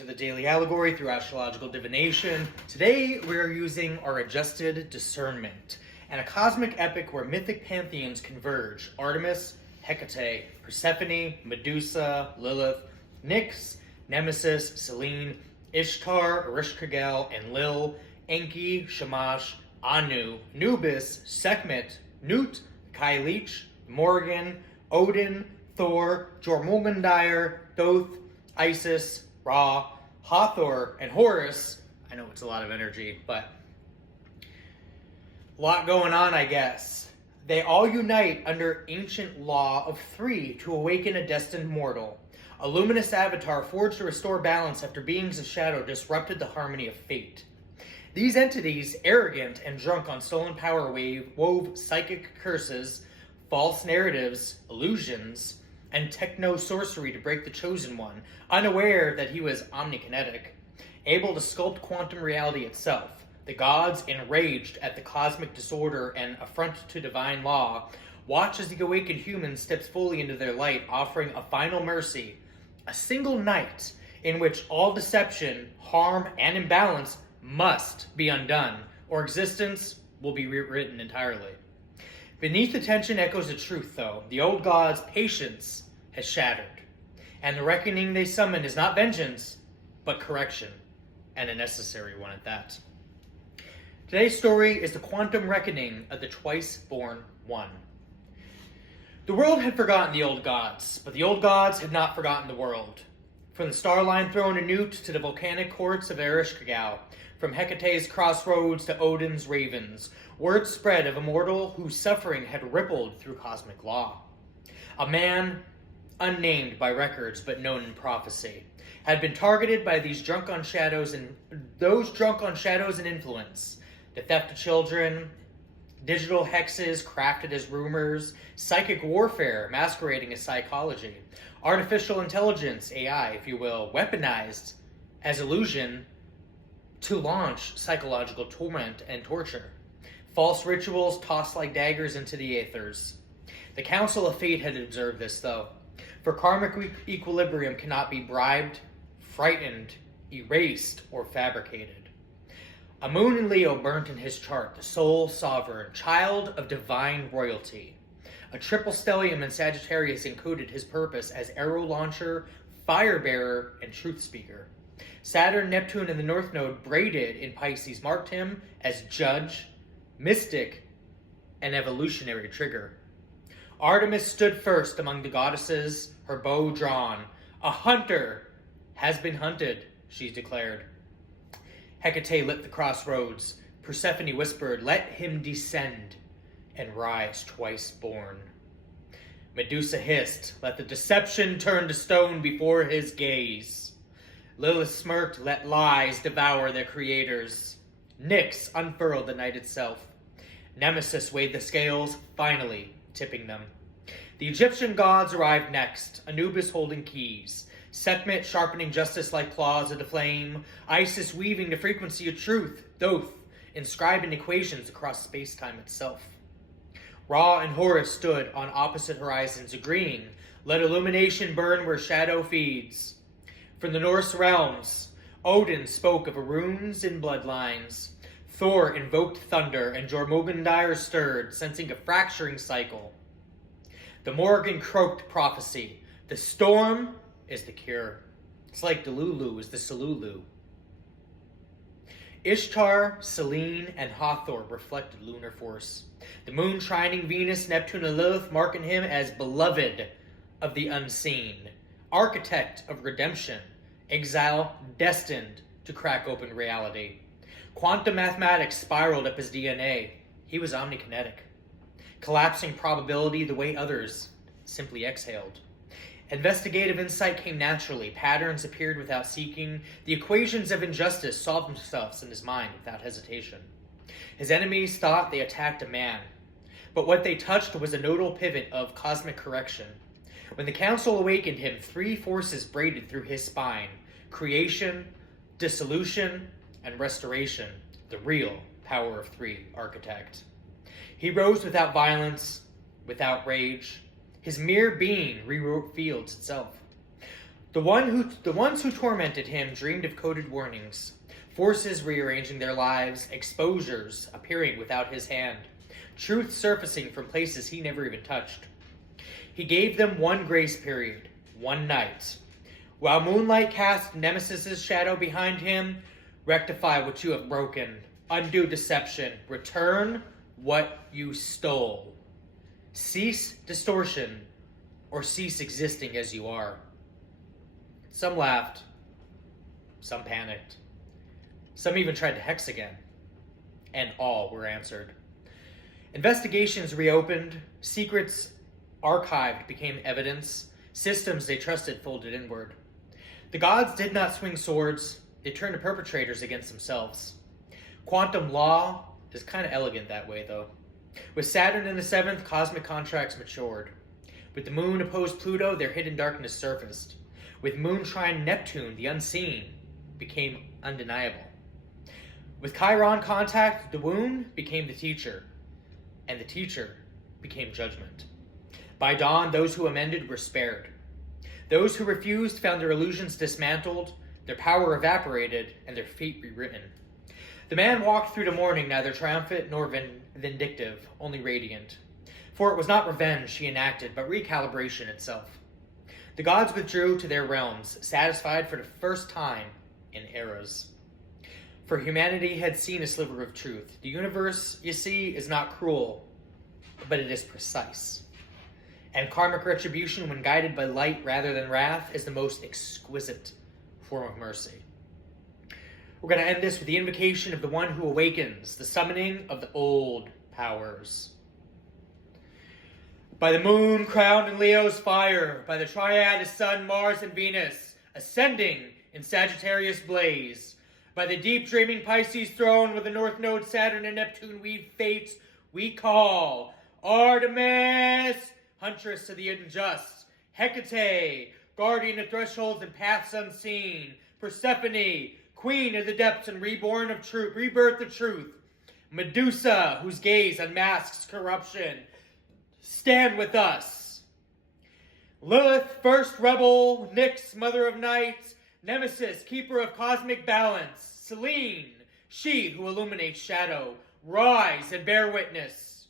to the Daily Allegory through astrological divination. Today we are using our adjusted discernment and a cosmic epic where mythic pantheons converge. Artemis, Hecate, Persephone, Medusa, Lilith, Nyx, Nemesis, Selene, Ishtar, Ereshkigal, Enlil, Enki, Shamash, Anu, Anubis, Sekhmet, Nut, Cailleach, Morrigan, Odin, Thor, Jörmungandr, Thoth, Isis, Ra, Hathor and Horus. I know it's a lot of energy, but a lot going on, I guess. They all unite under ancient law of three to awaken a destined mortal. A luminous avatar forged to restore balance after beings of shadow disrupted the harmony of fate. These entities, arrogant and drunk on stolen power, wove psychic curses, false narratives, illusions, and techno-sorcery to break the chosen one, unaware that he was omnikinetic, able to sculpt quantum reality itself. The gods, enraged at the cosmic disorder and affront to divine law, watch as the awakened human steps fully into their light, offering a final mercy, a single night in which all deception, harm, and imbalance must be undone, or existence will be rewritten entirely. Beneath the tension echoes the truth, though. The old gods' patience has shattered, and the reckoning they summon is not vengeance, but correction, and a necessary one at that. Today's story is the quantum reckoning of the twice-born one. The world had forgotten the old gods, but the old gods had not forgotten the world. From the starline throne of Nut to the volcanic courts of Ereshkigal, from Hecate's crossroads to Odin's ravens, word spread of a mortal whose suffering had rippled through cosmic law. A man, unnamed by records but known in prophecy, had been targeted by those drunk on shadows and influence. The theft of children, digital hexes crafted as rumors, psychic warfare masquerading as psychology, artificial intelligence, AI, if you will, weaponized as illusion to launch psychological torment and torture. False rituals tossed like daggers into the aethers. The Council of Fate had observed this, though, for karmic equilibrium cannot be bribed, frightened, erased, or fabricated. A moon in Leo burnt in his chart, the sole sovereign, child of divine royalty. A triple stellium in Sagittarius encoded his purpose as arrow launcher, fire bearer, and truth speaker. Saturn, Neptune, and the North Node braided in Pisces marked him as judge, mystic, and evolutionary trigger. Artemis stood first among the goddesses, her bow drawn. A hunter has been hunted, she declared. Hecate lit the crossroads. Persephone whispered, "Let him descend and rise twice born." Medusa hissed, "Let the deception turn to stone before his gaze." Lilith smirked, "Let lies devour their creators." Nyx unfurled the night itself. Nemesis weighed the scales, finally tipping them. The Egyptian gods arrived next, Anubis holding keys, Sekhmet sharpening justice like claws of the flame, Isis weaving the frequency of truth, Thoth inscribing equations across space-time itself. Ra and Horus stood on opposite horizons, agreeing, "Let illumination burn where shadow feeds." From the Norse realms, Odin spoke of runes and bloodlines. Thor invoked thunder, and Jörmungandr stirred, sensing a fracturing cycle. The Morrigan croaked prophecy. The storm is the cure. It's like Delulu is the Salulu. Ishtar, Selene, and Hathor reflected lunar force. The moon trining Venus, Neptune, and Lilith marking him as beloved of the unseen, architect of redemption, exile destined to crack open reality. Quantum mathematics spiraled up his DNA. He was omnikinetic, collapsing probability the way others simply exhaled. Investigative insight came naturally. Patterns appeared without seeking. The equations of injustice solved themselves in his mind without hesitation. His enemies thought they attacked a man, but what they touched was a nodal pivot of cosmic correction. When the council awakened him, three forces braided through his spine: creation, dissolution, and restoration, the real power of three architect. He rose without violence, without rage. His mere being rewrote fields itself. The ones who tormented him dreamed of coded warnings, forces rearranging their lives, exposures appearing without his hand, truth surfacing from places he never even touched. He gave them one grace period, one night. While moonlight cast Nemesis' shadow behind him, rectify what you have broken, undo deception, return what you stole. Cease distortion, or cease existing as you are. Some laughed, some panicked, some even tried to hex again, and all were answered. Investigations reopened, secrets archived became evidence, systems they trusted folded inward. The gods did not swing swords, they turned to perpetrators against themselves. Quantum law is kind of elegant that way, though. With Saturn in the 7th, cosmic contracts matured. With the moon opposed Pluto, their hidden darkness surfaced. With moon trine Neptune, the unseen became undeniable. With Chiron contact, the wound became the teacher, and the teacher became judgment. By dawn, those who amended were spared. Those who refused found their illusions dismantled, their power evaporated, and their fate rewritten. The man walked through the morning neither triumphant nor vindictive, only radiant. For it was not revenge he enacted, but recalibration itself. The gods withdrew to their realms, satisfied for the first time in eras. For humanity had seen a sliver of truth. The universe, you see, is not cruel, but it is precise. And karmic retribution, when guided by light rather than wrath, is the most exquisite form of mercy. We're going to end this with the invocation of the one who awakens, the summoning of the old powers. By the moon crowned in Leo's fire, by the triad of Sun, Mars, and Venus, ascending in Sagittarius blaze, by the deep dreaming Pisces throne with the North Node Saturn and Neptune weave fates, we call Artemis, huntress of the unjust, Hecate, guardian of thresholds and paths unseen, Persephone, queen of the depths and rebirth of truth, Medusa, whose gaze unmasks corruption, stand with us. Lilith, first rebel, Nyx, mother of night, Nemesis, keeper of cosmic balance, Selene, she who illuminates shadow, rise and bear witness.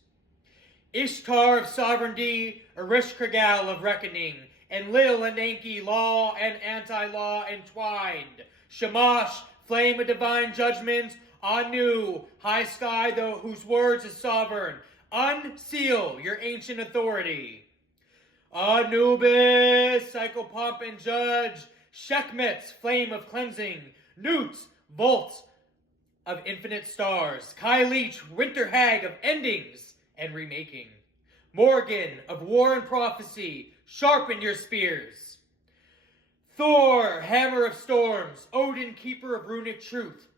Ishtar of sovereignty, Ereshkigal of reckoning, Enlil and Enki, law and anti-law entwined, Shamash, flame of divine judgment, Anu, high sky whose words is sovereign, unseal your ancient authority. Anubis, psychopomp and judge, Sekhmet, flame of cleansing, Newt, vault of infinite stars, Cailleach, winter hag of endings and remaking, Morrigan of war and prophecy, sharpen your spears. Thor, hammer of storms, Odin, keeper of runic truth,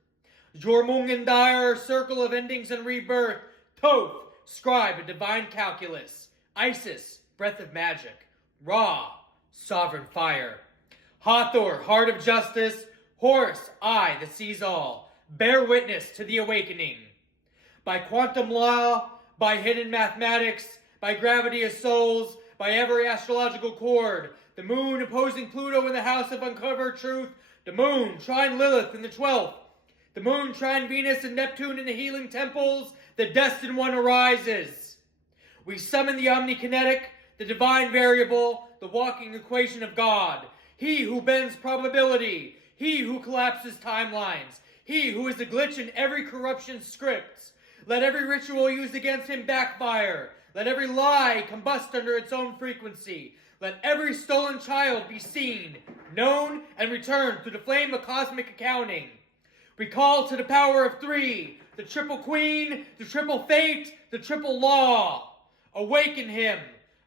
Jörmungandr, circle of endings and rebirth, Thoth, scribe of divine calculus, Isis, breath of magic, Ra, sovereign fire, Hathor, heart of justice, Horus, eye that sees all, bear witness to the awakening. By quantum law, by hidden mathematics, by gravity of souls, by every astrological chord, the moon opposing Pluto in the house of uncovered truth, the moon trine Lilith in the 12th, the moon trine Venus and Neptune in the healing temples, the destined one arises. We summon the omnikinetic, the divine variable, the walking equation of God, he who bends probability, he who collapses timelines, he who is a glitch in every corruption script. Let every ritual used against him backfire. Let every lie combust under its own frequency. Let every stolen child be seen, known, and returned through the flame of cosmic accounting. We call to the power of three, the triple queen, the triple fate, the triple law. Awaken him,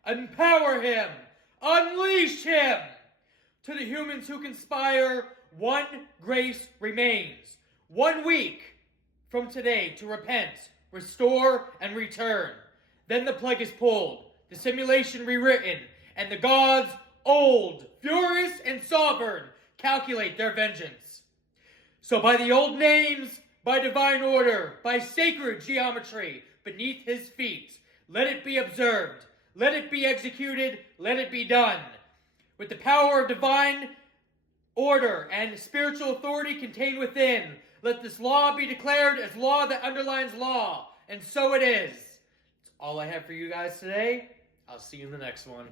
empower him, unleash him. To the humans who conspire, one grace remains. 1 week from today to repent, restore, and return. Then the plug is pulled, the simulation rewritten, and the gods, old, furious, and sovereign, calculate their vengeance. So by the old names, by divine order, by sacred geometry, beneath his feet, let it be observed, let it be executed, let it be done. With the power of divine order, and spiritual authority contained within. Let this law be declared as law that underlines law. And so it is. That's all I have for you guys today. I'll see you in the next one.